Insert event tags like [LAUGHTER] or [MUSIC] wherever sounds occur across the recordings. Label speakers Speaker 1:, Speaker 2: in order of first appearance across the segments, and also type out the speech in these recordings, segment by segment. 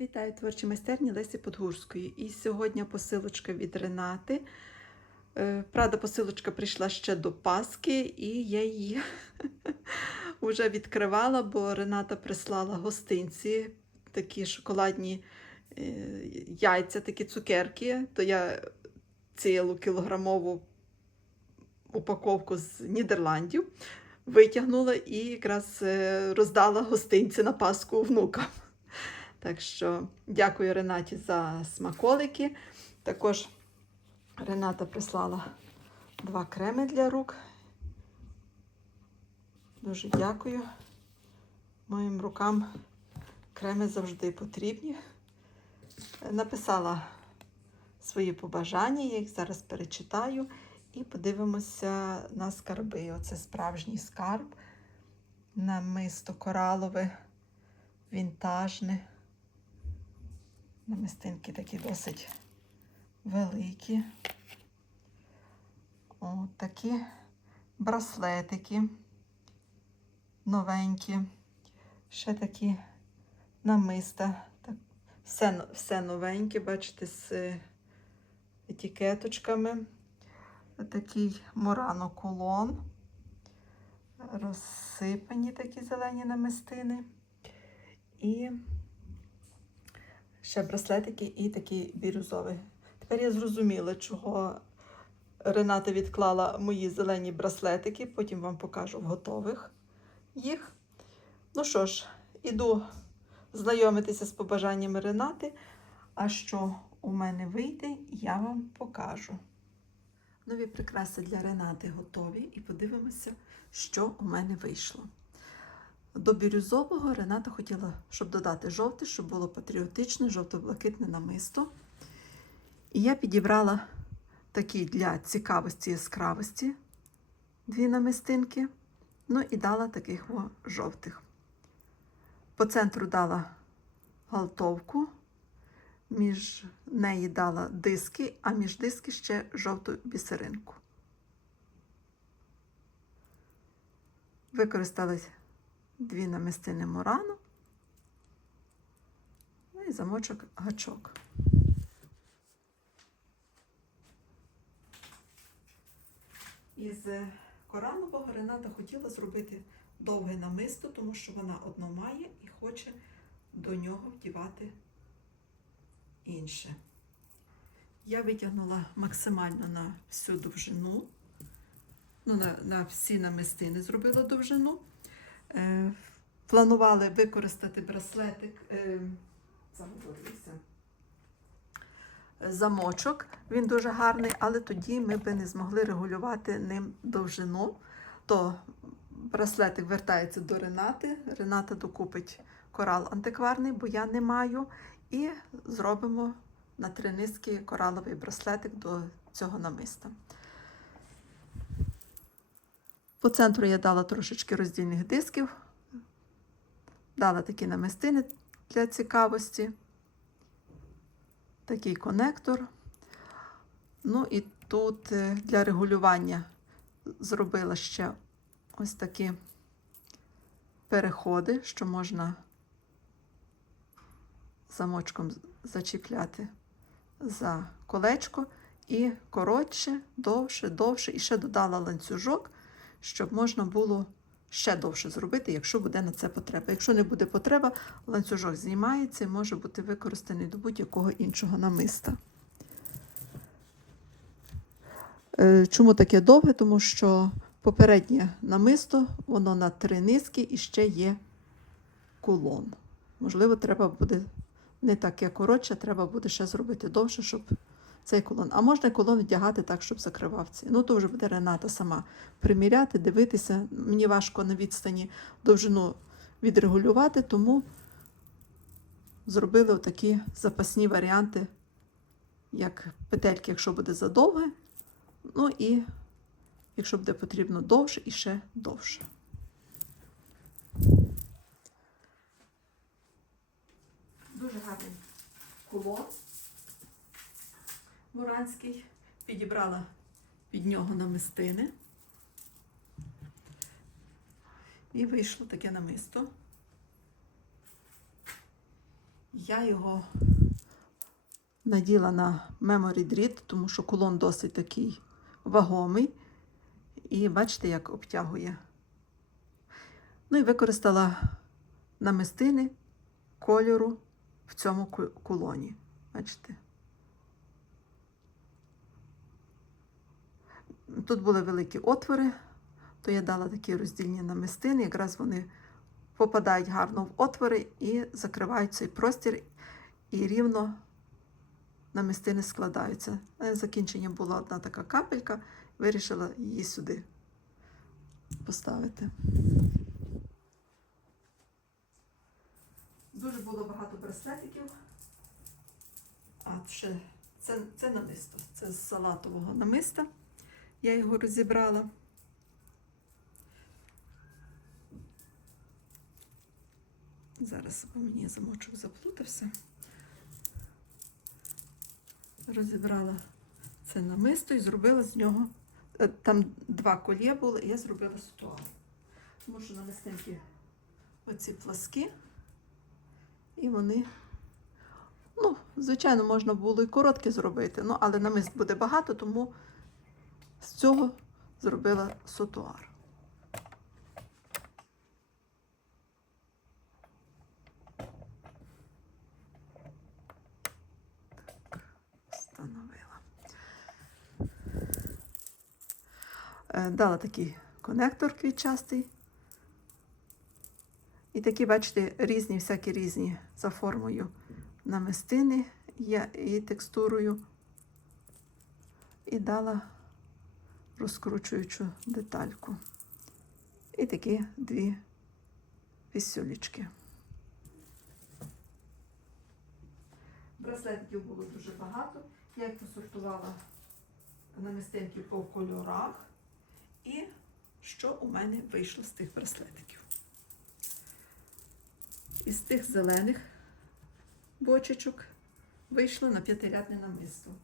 Speaker 1: Вітаю творчі майстерні Лесі Подгурської. І сьогодні посилочка від Ренати. Е, Правда, посилочка прийшла ще до Паски, і я її [LAUGHS] вже відкривала, бо Рената прислала гостинці, такі шоколадні е, яйця, такі цукерки. То я цілу кілограмову упаковку з Нідерландів витягнула і якраз е, роздала гостинці на Пасху внукам. Так що дякую Ренаті за смаколики. Також Рената прислала два креми для рук. Дуже дякую. Моїм рукам креми завжди потрібні. Написала свої побажання, я їх зараз перечитаю і подивимося на скарби. Оце справжній скарб, намисто коралове, вінтажне. Намистинки такі досить великі. От такі браслетики новенькі. Ще такі намиста. Так, все, все новеньке, бачите, з е, етикеточками. Такий Мурано кулон. Розсипані такі зелені намистини. І ще браслетики і такий бірюзовий. Тепер я зрозуміла, чого Рената відклала мої зелені браслетики, потім вам покажу в готових їх. Ну що ж, іду знайомитися з побажаннями Ренати. А що у мене вийде, я вам покажу. Нові прикраси для Ренати готові, і подивимося, що у мене вийшло. До бірюзового Рената хотіла, щоб додати жовте, щоб було патріотичне, жовто-блакитне намисто. І я підібрала такі для цікавості яскравості дві намистинки. Ну і дала таких о, жовтих. По центру дала галтовку, між неї дала диски, а між диски ще жовту бісеринку. Використались дві намистини мурану, ну і замочок гачок. Із коралового Рената хотіла зробити довге намисто, тому що вона одно має і хоче до нього вдівати інше. Я витягнула максимально на всю довжину, ну, на, на всі намистини зробила довжину. Е, планували використати браслетик, е, замочок. Він дуже гарний, але тоді ми би не змогли регулювати ним довжину. То браслетик вертається до Ренати. Рената докупить корал антикварний, бо я не маю. І зробимо на три низки кораловий браслетик до цього намиста. По центру я дала трошечки роздільних дисків, дала такі намистини для цікавості, такий конектор. Ну і тут е, для регулювання зробила ще ось такі переходи, що можна замочком зачіпляти за колечко. І коротше, довше, довше, і ще додала ланцюжок, щоб можна було ще довше зробити, якщо буде на це потреба. Якщо не буде потреба, ланцюжок знімається і може бути використаний до будь-якого іншого намиста. Е, Чому таке довге? Тому що попереднє намисто, воно на три низки і ще є кулон. Можливо, треба буде не таке коротше, треба буде ще зробити довше, щоб цей колон. А можна колон вдягати так, щоб закривав ці. Ну, то вже буде Рената сама приміряти, дивитися. Мені важко на відстані довжину відрегулювати, тому зробили такі запасні варіанти, як петельки, якщо буде задовге. Ну і якщо буде потрібно довше і ще довше. Дуже гарний кулон муранський. Підібрала під нього намистини. І вийшло таке намисто. Я його наділа на Memory дріт, тому що кулон досить такий вагомий. І бачите, як обтягує. Ну і використала намистини кольору в цьому ку- кулоні. Бачите? Тут були великі отвори, то я дала такі роздільні намистини, якраз вони попадають гарно в отвори і закривають цей простір, і рівно намистини складаються. На закінчення була одна така капелька, вирішила її сюди поставити. Дуже було багато браслетиків. А ще це, це намисто. Це з салатового намиста. Я його розібрала. Зараз у мені замочок заплутався. Розібрала це намисто і зробила з нього. е, Там два колє були, і я зробила ситуацію. Тому що намистинки оці пласки, і вони, ну, звичайно, можна було і короткі зробити, ну, але намист буде багато, тому з цього зробила сотуар. Е, Дала такий конектор квітчастий. І такі, бачите, різні, всякі різні за формою намистини і текстурою. І дала розкручуючу детальку. І такі дві пісюлечки. Браслетів було дуже багато. Я їх посортувала намистинки по кольорах. І що у мене вийшло з тих браслетиків? Із тих зелених бочечок вийшло на п'ятирядне намисто.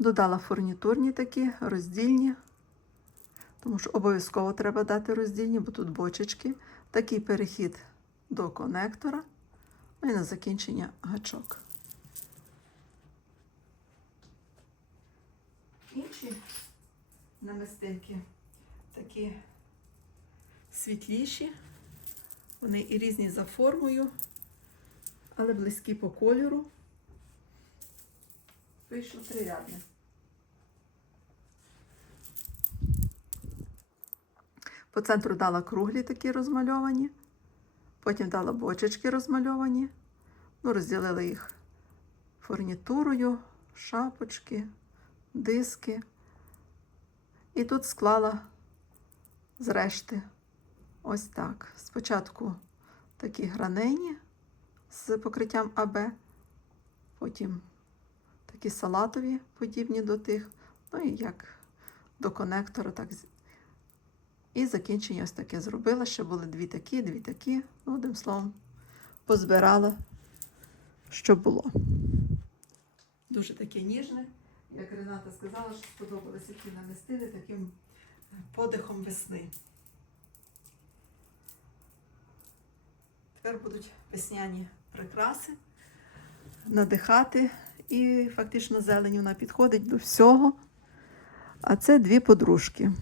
Speaker 1: Додала фурнітурні такі, роздільні, тому що обов'язково треба дати роздільні, бо тут бочечки. Такий перехід до конектора. Ну і на закінчення гачок. Інші намистинки такі світліші, вони і різні за формою, але близькі по кольору. Вийшло трирядне. По центру дала круглі такі розмальовані, потім дала бочечки розмальовані, ну, розділила їх фурнітурою, шапочки, диски. І тут склала зрешти ось так. Спочатку такі гранені з покриттям АБ, потім такі салатові, подібні до тих, ну і як до конектора, так з- і закінчення ось таке зробила. Ще були дві такі, дві такі. Одним словом, позбирала, що було. Дуже таке ніжне. Як Рената сказала, що сподобалися ті намистини таким подихом весни. Тепер будуть весняні прикраси, надихати, і фактично зелень вона підходить до всього. А це дві подружки.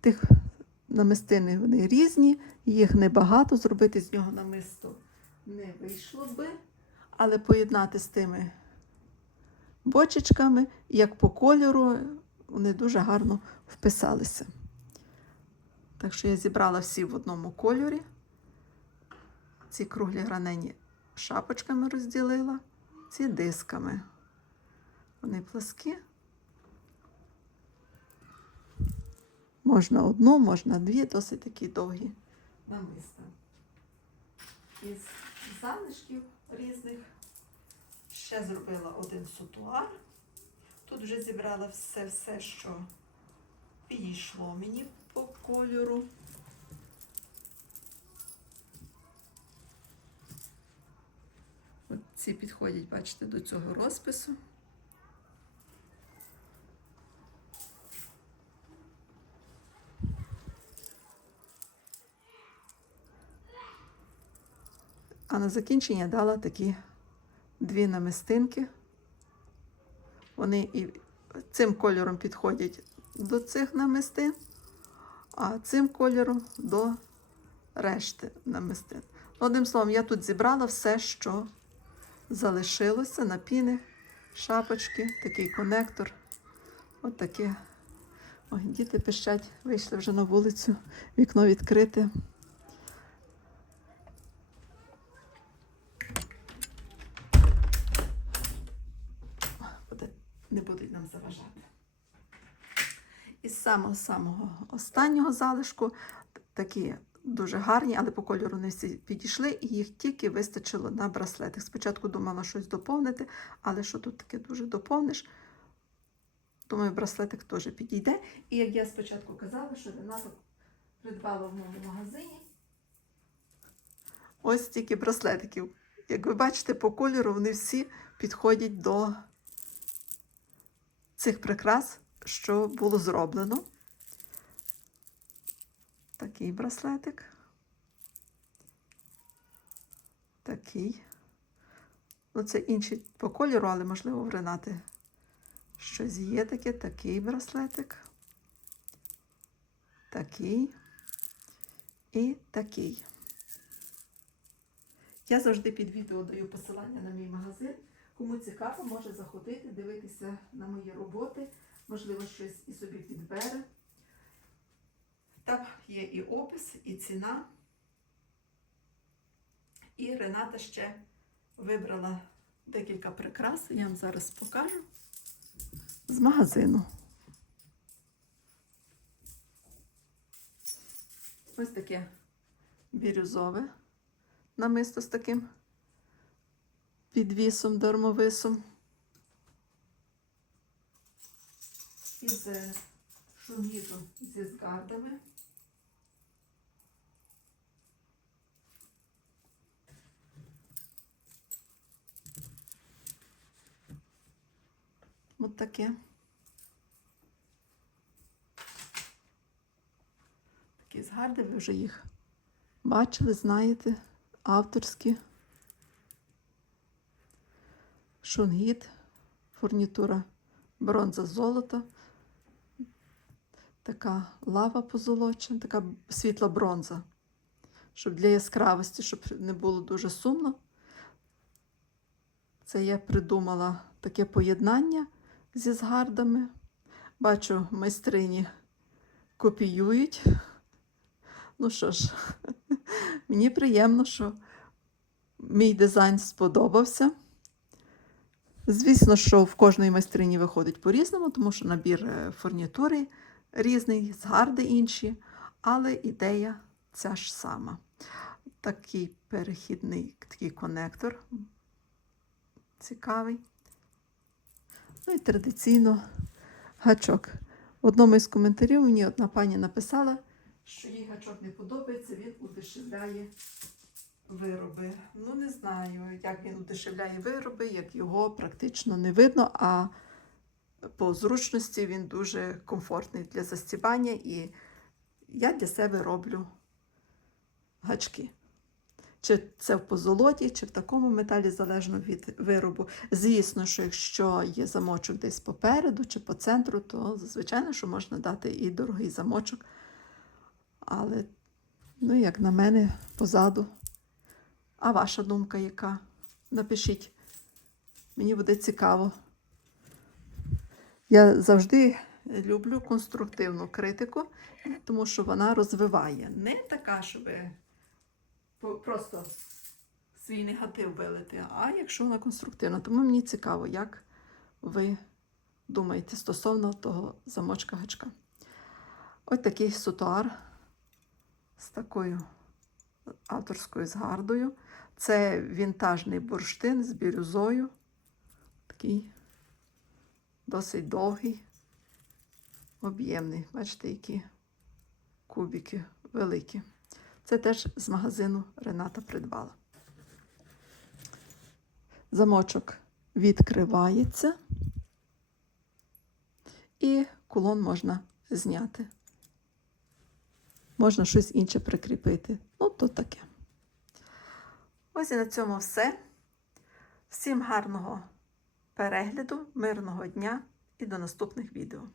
Speaker 1: Тих намистини вони різні, їх небагато, зробити з нього намисто не вийшло би, але поєднати з тими бочечками, як по кольору, вони дуже гарно вписалися. Так що я зібрала всі в одному кольорі. Ці круглі гранені шапочками розділила, ці дисками. Вони пласкі. Можна одну, можна дві, досить такі довгі намиста. Із залишків різних ще зробила один сутуар. Тут вже зібрала все, все, що підійшло мені по кольору. Ці підходять, бачите, до цього розпису. А на закінчення дала такі дві намистинки. Вони і цим кольором підходять до цих намистин, а цим кольором до решти намистин. Одним словом, я тут зібрала все, що залишилося на піни, шапочки, такий конектор. От. Ой, діти пищать, вийшли вже на вулицю, вікно відкрите. Буде- Не будуть нам заважати. Із самого-самого останнього залишку такі дуже гарні, але по кольору не всі підійшли, і їх тільки вистачило на браслетик. Спочатку думала щось доповнити, але що тут таке дуже доповниш? Думаю, браслетик теж підійде. І як я спочатку казала, що Рената придбала в моєму магазині ось стільки браслетиків. Як ви бачите, по кольору вони всі підходять до цих прикрас, що було зроблено. Такий браслетик. Такий. Ну, це інший по кольору, але можливо в Ренати щось є таке. Такий браслетик. Такий. І такий. Я завжди під відео даю посилання на мій магазин. Кому цікаво, може заходити, дивитися на мої роботи, можливо, щось і собі підбере. Там є і опис, і ціна. І Рената ще вибрала декілька прикрас, я вам зараз покажу з магазину. Ось таке бірюзове намисто з таким підвісом, дармовисом. Із е, шуміту зі згардами. От таке. Такі згарди, ви вже їх бачили, знаєте, авторські. Шунгіт, фурнітура бронза золото. Така лава позолочена, така світла бронза. Щоб для яскравості, щоб не було дуже сумно. Це я придумала таке поєднання зі згардами. Бачу, майстрині копіюють. Ну що ж, [LAUGHS] мені приємно, що мій дизайн сподобався. Звісно, що в кожної майстрині виходить по-різному, тому що набір е, фурнітури різний, згарди інші, але ідея ця ж сама. Такий перехідний такий конектор цікавий. Ну і традиційно гачок. В одному із коментарів мені одна пані написала, що їй гачок не подобається, він удешевляє вироби. Ну, не знаю, як він удешевляє вироби, як його практично не видно, а по зручності він дуже комфортний для застібання, і я для себе роблю гачки. Чи це в позолоті, чи в такому металі, залежно від виробу. Звісно, що якщо є замочок десь попереду чи по центру, то звичайно, що можна дати і дорогий замочок. Але, ну, як на мене, позаду. А ваша думка яка? Напишіть. Мені буде цікаво. Я завжди люблю конструктивну критику, тому що вона розвиває. Не така, щоб по- просто свій негатив вилити, а якщо вона конструктивна. Тому мені цікаво, як ви думаєте стосовно того замочка гачка. Ось такий сутуар з такою авторською згардою. Це вінтажний бурштин з бірюзою. Такий досить довгий, об'ємний. Бачите, які кубики великі. Це теж з магазину Рената придбала. Замочок відкривається, і кулон можна зняти. Можна щось інше прикріпити. Ну, то таке. Ось і на цьому все. Всім гарного перегляду, мирного дня і до наступних відео.